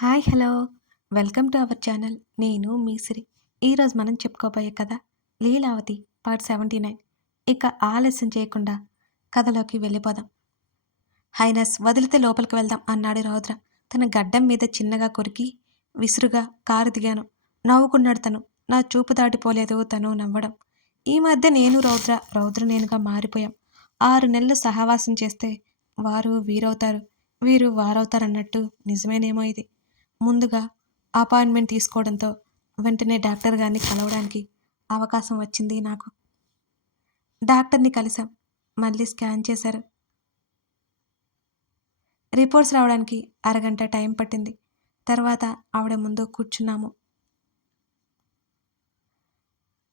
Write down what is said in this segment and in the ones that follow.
Hi hello. Welcome to our channel. నేను మీ సిరి ఈరోజు మనం చెప్పుకోబోయే కథ లీలావతి పార్ట్ సెవెంటీ నైన్. ఇక ఆలస్యం చేయకుండా కథలోకి వెళ్ళిపోదాం. హైనస్ వదిలితే లోపలికి వెళ్దాం అన్నాడు రౌద్ర. తన గడ్డం మీద చిన్నగా కొరికి విసురుగా కారు దిగాను. నవ్వుకున్నాడు తను. నా చూపు దాటిపోలేదు తను నవ్వడం. ఈ మధ్య నేను రౌద్ర రౌద్ర నేనుగా మారిపోయాం. ఆరు నెలలు సహవాసం చేస్తే వారు వీరవుతారు. వీరు వారవుతారన్నట్టు నిజమేనేమో ఇది. ముందుగా అపాయింట్మెంట్ తీసుకోవడంతో వెంటనే డాక్టర్ గారిని కలవడానికి అవకాశం వచ్చింది నాకు. డాక్టర్ని కలిసాం మళ్ళీ స్కాన్ చేశారు. రిపోర్ట్స్ రావడానికి అరగంట టైం పట్టింది. తర్వాత ఆవిడ ముందు కూర్చున్నాము.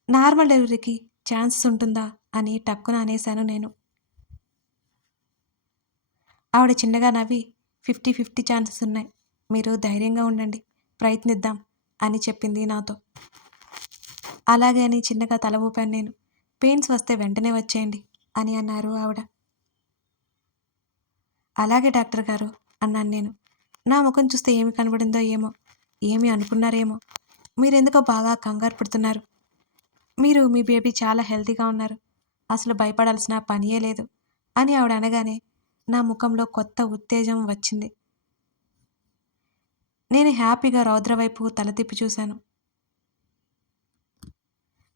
నార్మల్ డెలివరీకి ఛాన్సెస్ ఉంటుందా అని టక్కున అనేశాను నేను. ఆవిడ చిన్నగా నవ్వి ఫిఫ్టీ ఫిఫ్టీ ఛాన్సెస్ ఉన్నాయి. మీరు ధైర్యంగా ఉండండి. ప్రయత్నిద్దాం అని చెప్పింది నాతో. అలాగే అని చిన్నగా తల ఊపాను నేను. పెయిన్స్ వస్తే వెంటనే వచ్చేయండి అని అన్నారు ఆవిడ. అలాగే డాక్టర్ గారు అన్నాను నేను. నా ముఖం చూస్తే ఏమి కనబడిందో ఏమో ఏమి అనుకున్నారేమో. మీరెందుకో బాగా కంగారు పడుతున్నారు. మీరు మీ బేబీ చాలా హెల్తీగా ఉన్నారు. అసలు భయపడాల్సిన పనియే లేదు అని ఆవిడ అనగానే నా ముఖంలో కొత్త ఉత్తేజం వచ్చింది. నేను హ్యాపీగా రౌద్ర వైపు తల తిప్పి చూశాను.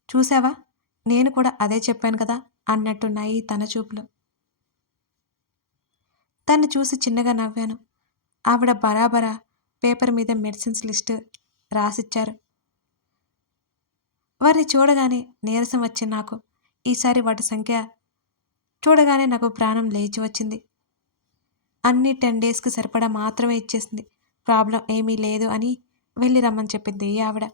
చూసావా నేను కూడా అదే చెప్పాను కదా అన్నట్టున్నాయి తన చూపులు. తన్ని చూసి చిన్నగా నవ్వాను. ఆవిడ బరాబరా పేపర్ మీద మెడిసిన్స్ లిస్ట్ రాసిచ్చారు. వారిని చూడగానే నీరసం వచ్చింది నాకు. ఈసారి వాటి సంఖ్య చూడగానే నాకు ప్రాణం లేచి వచ్చింది. అన్ని టెన్ డేస్కి సరిపడా మాత్రమే ఇచ్చేసింది. ప్రాబ్లం ఏమీ లేదు అని వెళ్ళి రమ్మని చెప్పింది ఆవిడ.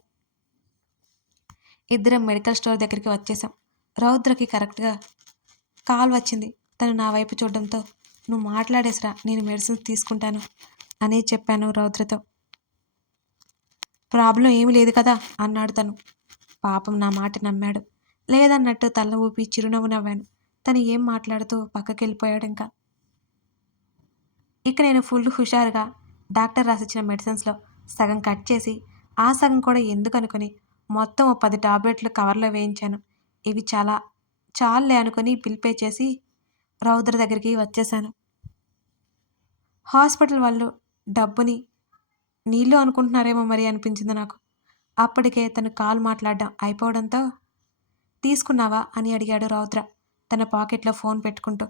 ఇద్దరం మెడికల్ స్టోర్ దగ్గరికి వచ్చేసాం రౌద్రకి కరెక్ట్గా కాల్ వచ్చింది. తను నా వైపు చూడడంతో నువ్వు మాట్లాడేసరా నేను మెడిసిన్స్ తీసుకుంటాను అని చెప్పాను రౌద్రతో. ప్రాబ్లం ఏమీ లేదు కదా అన్నాడు తను. పాపం నా మాట నమ్మాడు. లేదన్నట్టు తల ఊపి చిరునవ్వు నవ్వాను. తను ఏం మాట్లాడుతూ పక్కకి వెళ్ళిపోయాడు ఇంకా. ఇక నేను ఫుల్ హుషారుగా డాక్టర్ రాసిచ్చిన మెడిసిన్స్లో సగం కట్ చేసి ఆ సగం కూడా ఎందుకు అనుకుని మొత్తం ఓ పది టాబ్లెట్లు కవర్లో వేయించాను. ఇవి చాలా చాలే అనుకుని బిల్ పే చేసి రౌద్ర దగ్గరికి వచ్చేసాను హాస్పిటల్ వాళ్ళు డబ్బుని నీళ్ళు అనుకుంటున్నారేమో మరి అనిపించింది నాకు. అప్పటికే తను కాల్ మాట్లాడడం అయిపోవడంతో తీసుకున్నావా? అని అడిగాడు రౌద్ర తన పాకెట్లో ఫోన్ పెట్టుకుంటూ.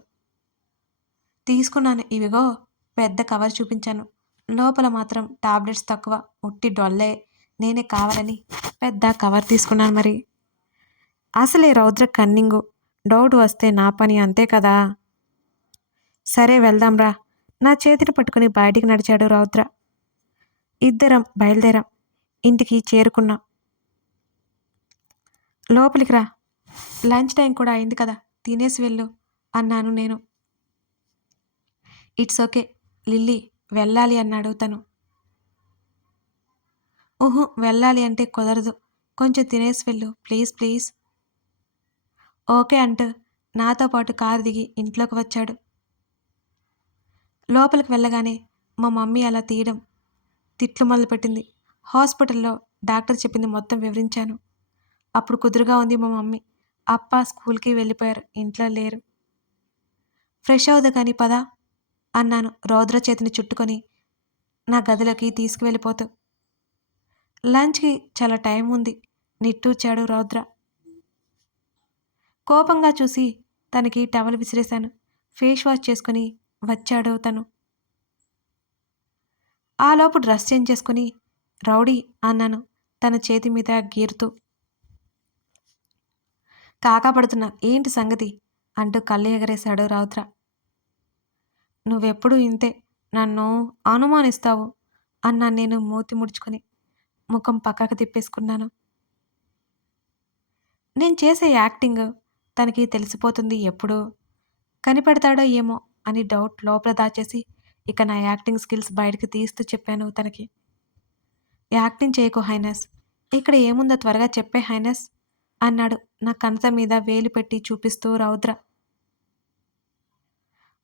తీసుకున్నాను ఇవిగో పెద్ద కవర్ చూపించాను. లోపల మాత్రం టాబ్లెట్స్ తక్కువ ఉట్టి డొల్లే నేనే కావాలని పెద్ద కవర్ తీసుకున్నాను మరి. అసలే రౌద్ర కన్నింగు డౌట్ వస్తే నా పని అంతే కదా. సరే వెళ్దాంరా నా చేతిని పట్టుకుని బయటికి నడిచాడు రౌద్ర. ఇద్దరం బయలుదేరాం ఇంటికి చేరుకున్నాం. లోపలికి రా లంచ్ టైం కూడా అయింది కదా తినేసి వెళ్ళు అన్నాను నేను. ఇట్స్ ఓకే లిల్లీ వెళ్ళాలి అన్నాడు తను. ఊహు వెళ్ళాలి అంటే కుదరదు. కొంచెం తినేసి వెళ్ళు. Please please. ఓకే అంటూ నాతో పాటు కారు దిగి ఇంట్లోకి వచ్చాడు. లోపలికి వెళ్ళగానే మా మమ్మీ అలా తీయడం తిట్లు మొదలుపెట్టింది. హాస్పిటల్లో డాక్టర్ చెప్పింది మొత్తం వివరించాను. అప్పుడు కుదురుగా ఉంది మా మమ్మీ. అప్ప స్కూల్కి వెళ్ళిపోయారు. ఇంట్లో లేరు. ఫ్రెష్ అవుదా కానీ పదా. అన్నాను రౌద్ర చేతిని చుట్టుకొని. నా గదిలోకి తీసుకువెళ్ళిపోతూ. లంచ్కి చాలా టైం ఉంది నిట్టూర్చాడు రౌద్ర. కోపంగా చూసి తనకి టవల్ విసిరేశాను ఫేస్ వాష్ చేసుకుని వచ్చాడు తను. ఆలోపు డ్రెస్ చేంజ్ చేసుకుని రౌడీ అన్నాను తన చేతి మీద గీరుతూ. కాకాపడుతున్నా ఏంటి సంగతి? అంటూ కళ్ళు ఎగరేశాడు రౌద్ర. నువ్వెప్పుడు ఇంతే. నన్ను అనుమానిస్తావు? అన్నా నేను మూతి ముడుచుకొని ముఖం పక్కకు తిప్పేసుకున్నాను. నేను చేసే యాక్టింగ్ తనకి తెలిసిపోతుంది ఎప్పుడు. కనిపెడతాడో ఏమో అని డౌట్ లోపల దాచేసి ఇక నా యాక్టింగ్ స్కిల్స్ బయటకు తీస్తూ చెప్పాను తనకి. యాక్టింగ్ చేయకు హైనస్. ఇక్కడ ఏముందో త్వరగా చెప్పే హైనస్ అన్నాడు నా కనత మీద వేలు పెట్టి చూపిస్తూ రౌద్ర.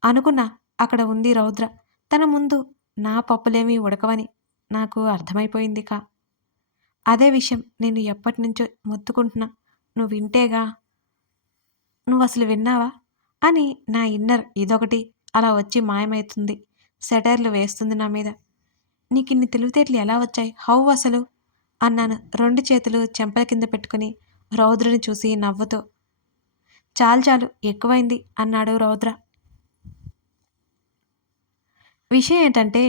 అనుకున్నా అక్కడ ఉంది రౌద్ర. తన ముందు నా పప్పులేమీ ఉడకవని నాకు అర్థమైపోయింది కా అదే విషయం నేను ఎప్పటి నుంచో మొత్తుకుంటున్నా. నువ్వు వింటేగా. నువ్వు అసలు విన్నావా? అని నా ఇన్నర్ ఇదొకటి అలా వచ్చి మాయమవుతుంది సెటైర్లు వేస్తుంది నా మీద. నీకు ఇన్ని తెలివితేటలు ఎలా వచ్చాయి? హౌ అసలు? అన్నాను రెండు చేతులు చెంపల కింద పెట్టుకుని రౌద్రని చూసి నవ్వుతూ. చాలు చాలు ఎక్కువైంది అన్నాడు రౌద్ర. విషయం ఏంటంటే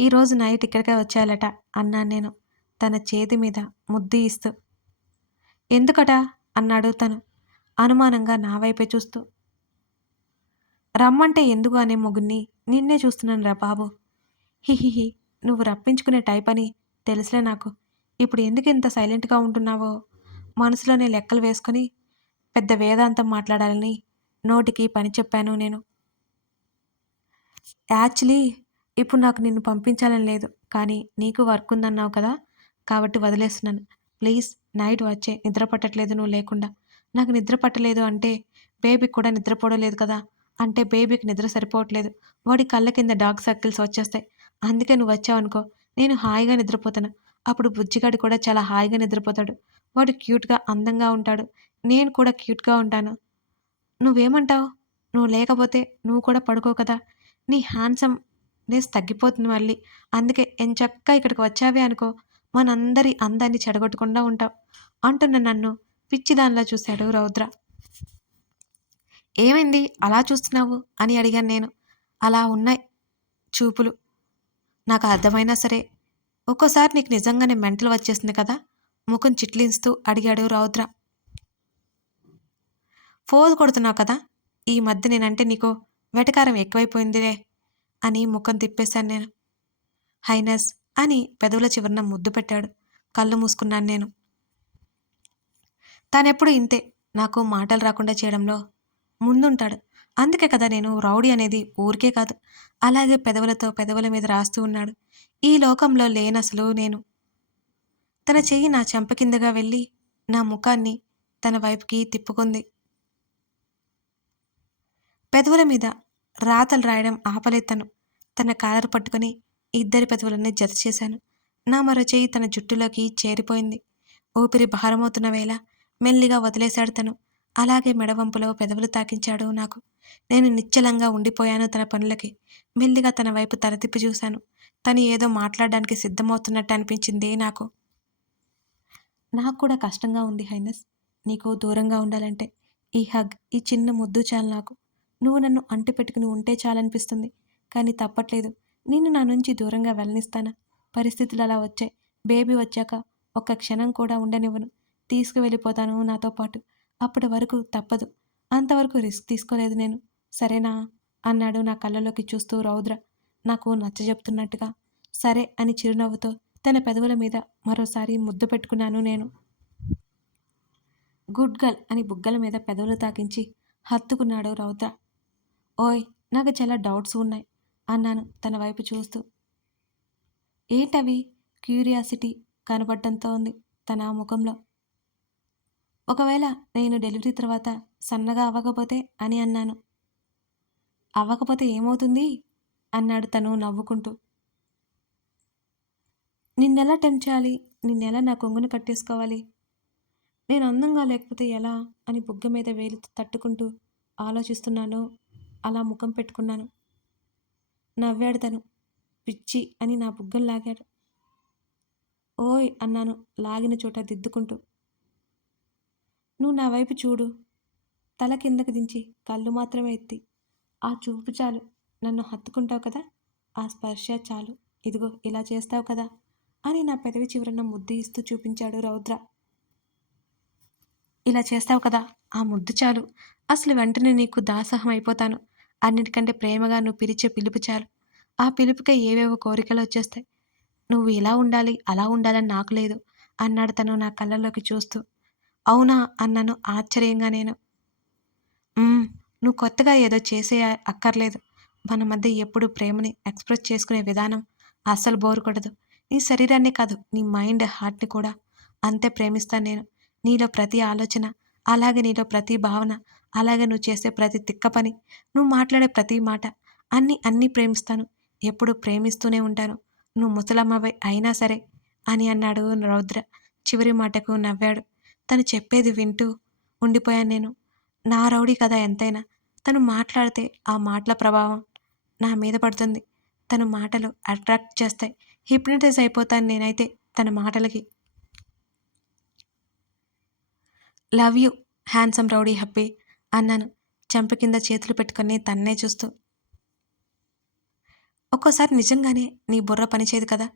ఈరోజు నైట్ ఇక్కడికే వచ్చేయాలట అన్నాను నేను తన చేతి మీద ముద్దు ఇస్తూ. ఎందుకట? అన్నాడు తను అనుమానంగా నా వైపే చూస్తూ. రమ్మంటే ఎందుకు అనే మొగుణ్ణి నిన్నే చూస్తున్నాను రా బాబు. హిహిహి నువ్వు రప్పించుకునే టైప్ అని తెలుసులే నాకు. ఇప్పుడు ఎందుకు ఇంత సైలెంట్గా ఉంటున్నావో? మనసులోనే లెక్కలు వేసుకొని పెద్ద వేదాంతం మాట్లాడాలని నోటికి పని చెప్పాను నేను. యాక్చువల్లీ ఇప్పుడు నాకు నిన్ను పంపించాలని లేదు కానీ నీకు వర్క్ ఉందన్నావు కదా కాబట్టి వదిలేస్తున్నాను. ప్లీజ్ నైట్ వచ్చే నిద్ర పట్టట్లేదు నువ్వు లేకుండా. నాకు నిద్ర పట్టలేదు అంటే బేబీకి కూడా నిద్రపోవడం లేదు కదా అంటే బేబీకి నిద్ర సరిపోవట్లేదు. వాడి కళ్ళ కింద డార్క్ సర్కిల్స్ వచ్చేస్తాయి. అందుకే నువ్వు వచ్చావనుకో నేను హాయిగా నిద్రపోతాను. అప్పుడు బుజ్జిగాడు కూడా చాలా హాయిగా నిద్రపోతాడు. వాడు క్యూట్గా అందంగా ఉంటాడు. నేను కూడా క్యూట్గా ఉంటాను. నువ్వేమంటావు? నువ్వు లేకపోతే నువ్వు కూడా పడుకో కదా. నీ హ్యాండ్సమ్నెస్ తగ్గిపోతుంది మళ్ళీ. అందుకే ఎంచక్కా ఇక్కడికి వచ్చావే అనుకో మనందరి అందాన్ని చెడగొట్టకుండా ఉంటావు అంటున్న నన్ను పిచ్చిదానిలా చూశాడు రౌద్ర. ఏమైంది? అలా చూస్తున్నావు? అని అడిగాను నేను. అలా ఉన్నాయి చూపులు. నాకు అర్థమైనా సరే. ఒక్కోసారి నీకు నిజంగానే మెంటల్ వచ్చేసింది కదా? ముఖం చిట్లిస్తూ అడిగాడు రౌద్ర. ఫోజు కొడుతున్నావు కదా? ఈ మధ్య నేనంటే నీకు వెటకారం ఎక్కువైపోయిందిలే అని ముఖం తిప్పేశాను నేను. హైనస్ అని పెదవుల చివరన ముద్దు పెట్టాడు. కళ్ళు మూసుకున్నాను నేను. తానెప్పుడు ఇంతే. నాకు మాటలు రాకుండా చేయడంలో ముందుంటాడు. అందుకే కదా నేను రౌడీ అనేది ఊరికే కాదు. అలాగే పెదవులతో పెదవుల మీద రాస్తూ ఉన్నాడు. ఈ లోకంలో లేనసలు నేను. తన చెయ్యి నా చెంప కిందగా వెళ్ళి నా ముఖాన్ని తన వైపుకి తిప్పుకుంది. పెదవుల మీద రాతలు రాయడం ఆపలేతను తన కాలర్ పట్టుకుని ఇద్దరి పెదవులన్నీ జత చేశాను. నా మరో చేయి తన జుట్టులోకి చేరిపోయింది. ఊపిరి భారమవుతున్న వేళ మెల్లిగా వదిలేశాడు తను. అలాగే మెడవంపులో పెదవులు తాకించాడు నాకు. నేను నిశ్చలంగా ఉండిపోయాను తన పనులకి. మెల్లిగా తన వైపు తల తిప్పి చూశాను. తను ఏదో మాట్లాడడానికి సిద్ధమవుతున్నట్టు అనిపించింది నాకు. నాకు కూడా కష్టంగా ఉంది హైనస్. నీకు దూరంగా ఉండాలంటే ఈ హగ్ ఈ చిన్న ముద్దు చాలు నాకు. నువ్వు నన్ను అంటి పెట్టుకుని ఉంటే చాలనిపిస్తుంది. కానీ తప్పట్లేదు. నేను నా నుంచి దూరంగా వెళ్ళనిస్తానా? పరిస్థితులు అలా వచ్చాయి. బేబీ వచ్చాక ఒక్క క్షణం కూడా ఉండనివ్వను. తీసుకువెళ్ళిపోతాను నాతో పాటు. అప్పటి వరకు తప్పదు. అంతవరకు రిస్క్ తీసుకోలేదు నేను. సరేనా? అన్నాడు నా కళ్ళలోకి చూస్తూ రౌద్ర. నాకు నచ్చజెప్తున్నట్టుగా సరే అని చిరునవ్వుతో తన పెదవుల మీద మరోసారి ముద్దు పెట్టుకున్నాను నేను. గుడ్ గర్ల్ అని బుగ్గల మీద పెదవులు తాకించి హత్తుకున్నాడు రౌద్ర. ఓయ్ నాకు చాలా డౌట్స్ ఉన్నాయి అన్నాను తన వైపు చూస్తూ. ఏంటవి? క్యూరియాసిటీ కనబడటంతో ఉంది తన ముఖంలో. ఒకవేళ నేను డెలివరీ తర్వాత సన్నగా అవ్వకపోతే అని అన్నాను. అవ్వకపోతే ఏమవుతుంది? అన్నాడు తను నవ్వుకుంటూ. నిన్నెలా టెంప్ చేయాలి? నిన్నెలా నా కొంగును కట్టేసుకోవాలి? నేను అందంగా లేకపోతే ఎలా? అని బుగ్గ మీద వేలు తట్టుకుంటూ ఆలోచిస్తున్నాను అలా ముఖం పెట్టుకున్నాను. నవ్వాడు తను పిచ్చి అని నా బుగ్గలు లాగాడు. ఓయ్ అన్నాను లాగిన చోట దిద్దుకుంటూ. నువ్వు నా వైపు చూడు. తల కిందకి దించి కళ్ళు మాత్రమే ఎత్తి. ఆ చూపు చాలు. నన్ను హత్తుకుంటావు కదా? ఆ స్పర్శ చాలు. ఇదిగో ఇలా చేస్తావు కదా? అని నా పెదవి చివరన ముద్దు ఇస్తూ చూపించాడు రౌద్ర. ఇలా చేస్తావు కదా? ఆ ముద్దు చాలు. అసలు వెంటనే నీకు దాసహం అయిపోతాను అన్నిటికంటే ప్రేమగా నువ్వు పిలిచే పిలుపు చాలు. ఆ పిలుపుకే ఏవేవో కోరికలు వచ్చేస్తాయి. నువ్వు ఇలా ఉండాలి అలా ఉండాలని నాకు లేదు అన్నాడు తను నా కళ్ళల్లోకి చూస్తూ. అవునా? అన్నాను ఆశ్చర్యంగా నేను. నువ్వు కొత్తగా ఏదో చేసే అక్కర్లేదు. మన మధ్య ఎప్పుడు ప్రేమని ఎక్స్ప్రెస్ చేసుకునే విధానం అస్సలు బోరు కొడదు నీ శరీరాన్ని కాదు నీ మైండ్ హార్ట్ని కూడా. అంతే ప్రేమిస్తాను నేను. నీలో ప్రతి ఆలోచన అలాగే నీలో ప్రతి భావన అలాగే నువ్వు చేసే ప్రతి తిక్క పని నువ్వు మాట్లాడే ప్రతి మాట అన్ని అన్ని ప్రేమిస్తాను. ఎప్పుడు ప్రేమిస్తూనే ఉంటాను. నువ్వు ముసలమ్మవై అయినా సరే అని అన్నాడు రౌద్ర. చివరి మాటకు నవ్వాడు. తను చెప్పేది వింటూ ఉండిపోయాను నేను. నా రౌడీ కదా ఎంతైనా తను మాట్లాడితే ఆ మాటల ప్రభావం నా మీద పడుతుంది. తన మాటలు అట్రాక్ట్ చేస్తాయి. హిప్నటైజ్ అయిపోతాను నేనైతే తన మాటలకి. Love you handsome rowdy happy అన్నాను. చెంప కింద చేతులు పెట్టుకుని తన్నే చూస్తూ. ఒక్కోసారి నిజంగానే నీ బుర్ర పనిచేయదు కదా?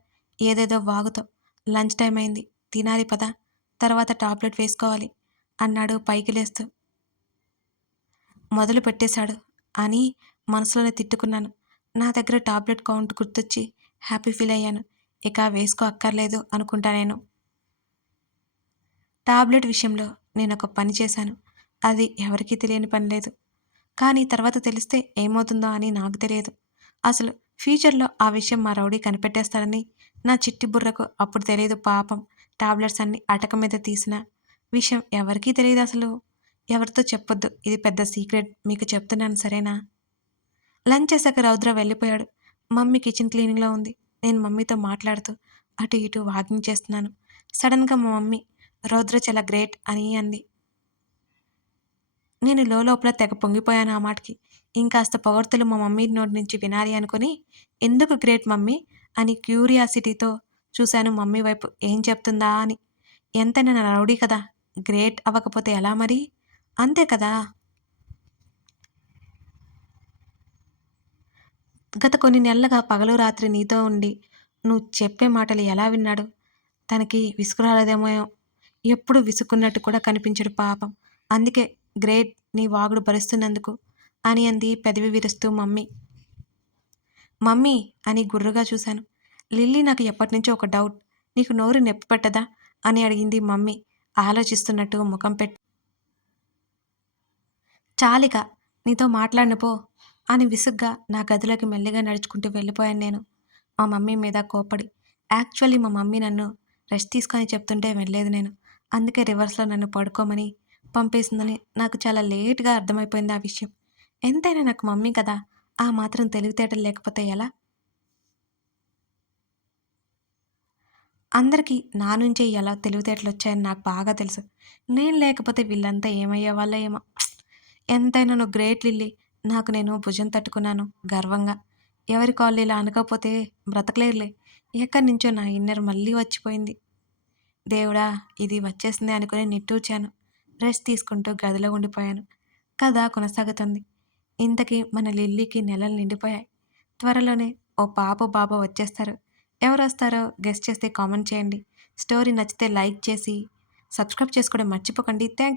ఏదేదో వాగుతో. లంచ్ టైం అయింది. తినాలి పదా? తర్వాత టాబ్లెట్ వేసుకోవాలి అన్నాడు పైకి లేస్తూ. మొదలు పెట్టేశాడు అని మనసులోనే తిట్టుకున్నాను. నా దగ్గర టాబ్లెట్ కౌంట్ గుర్తొచ్చి హ్యాపీ ఫీల్ అయ్యాను. ఇక వేసుకో అక్కర్లేదు అనుకుంటా నేను. టాబ్లెట్ విషయంలో నేను ఒక పని చేశాను. అది ఎవరికీ తెలియని పని లేదు. కానీ తర్వాత తెలిస్తే ఏమవుతుందో అని నాకు తెలియదు. అసలు ఫ్యూచర్లో ఆ విషయం మా రౌడీ కనిపెట్టేస్తాడని నా చిట్టి బుర్రకు అప్పుడు తెలియదు పాపం. టాబ్లెట్స్ అన్ని అటక మీద తీసిన విషయం ఎవరికీ తెలియదు అసలు. ఎవరితో చెప్పొద్దు. ఇది పెద్ద సీక్రెట్. మీకు చెప్తున్నాను సరేనా? లంచ్ చేశాక రౌద్ర వెళ్ళిపోయాడు. మమ్మీ కిచెన్ క్లీనింగ్లో ఉంది. నేను మమ్మీతో మాట్లాడుతూ అటు ఇటు వాకింగ్ చేస్తున్నాను. సడన్గా మా మమ్మీ రౌద్ర చాలా గ్రేట్ అని అంది. నేను లోపల తెగ పొంగిపోయాను ఆ మాటకి. ఇంకాస్త పొగడ్తలు మా మమ్మీ నోటి నుంచి వినాలి అనుకుని ఎందుకు గ్రేట్ మమ్మీ? అని క్యూరియాసిటీతో చూశాను మమ్మీ వైపు. ఏం చెప్తుందా? అని. ఎంత నేను రౌడీ కదా! గ్రేట్ అవ్వకపోతే ఎలా మరి? అంతే కదా! గత కొన్ని నెలలుగా పగలు రాత్రి నీతో ఉండి నువ్వు చెప్పే మాటలు ఎలా విన్నాడు? తనకి విసుగు రాలేదేమో ఎప్పుడు విసుక్కున్నట్టు కూడా కనిపించడు పాపం. అందుకే గ్రేట్ నీ వాగుడు భరిస్తున్నందుకు అని అంది పెదవి విరుస్తూ మమ్మీ. మమ్మీ అని గుర్రుగా చూశాను. లిల్లీ నాకు ఎప్పటినుంచో ఒక డౌట్ నీకు నోరు నొప్పి పట్టదా? అని అడిగింది మమ్మీ ఆలోచిస్తున్నట్టు ముఖం పెట్టి. చాలిక నీతో మాట్లాడినపో అని విసుగ్గా నా గదిలోకి మెల్లిగా నడుచుకుంటూ వెళ్ళిపోయాను నేను. మా మమ్మీ మీద కోపడి యాక్చువల్లీ మా మమ్మీ నన్ను రెస్ట్ తీసుకొని చెప్తుంటే వెళ్ళలేదు నేను. అందుకే రివర్స్లో నన్ను పడుకోమని పంపేసిందని నాకు చాలా లేట్గా అర్థమైపోయింది ఆ విషయం. ఎంతైనా నాకు మమ్మీ కదా ఆ మాత్రం తెలివితేటలు లేకపోతే ఎలా? అందరికీ నా నుంచే ఎలా తెలివితేటలు వచ్చాయని నాకు బాగా తెలుసు. నేను లేకపోతే వీళ్ళంతా ఏమయ్యే వాళ్ళ ఏమో. ఎంతైనా నువ్వు గ్రేట్ లిల్లీ నాకు నేను భుజం తట్టుకున్నాను గర్వంగా. ఎవరి కాళ్ళు ఇలా అనుకోకపోతే బ్రతకలేరులే. ఎక్కడి నుంచో నా ఇన్నర్ మళ్ళీ వచ్చిపోయింది. దేవుడా ఇది వచ్చేసింది అనుకుని నిట్టూర్చాను. రెస్ట్ తీసుకుంటూ గదిలో ఉండిపోయాను. కథ కొనసాగుతుంది. ఇంతకీ మన లిల్లీకి నెలలు నిండిపోయాయి. త్వరలోనే ఓ పాప బాబా వచ్చేస్తారు. ఎవరు వస్తారో గెస్ట్ చేస్తే కామెంట్ చేయండి. స్టోరీ నచ్చితే లైక్ చేసి సబ్స్క్రైబ్ చేసుకోవడం మర్చిపోకండి. Thank you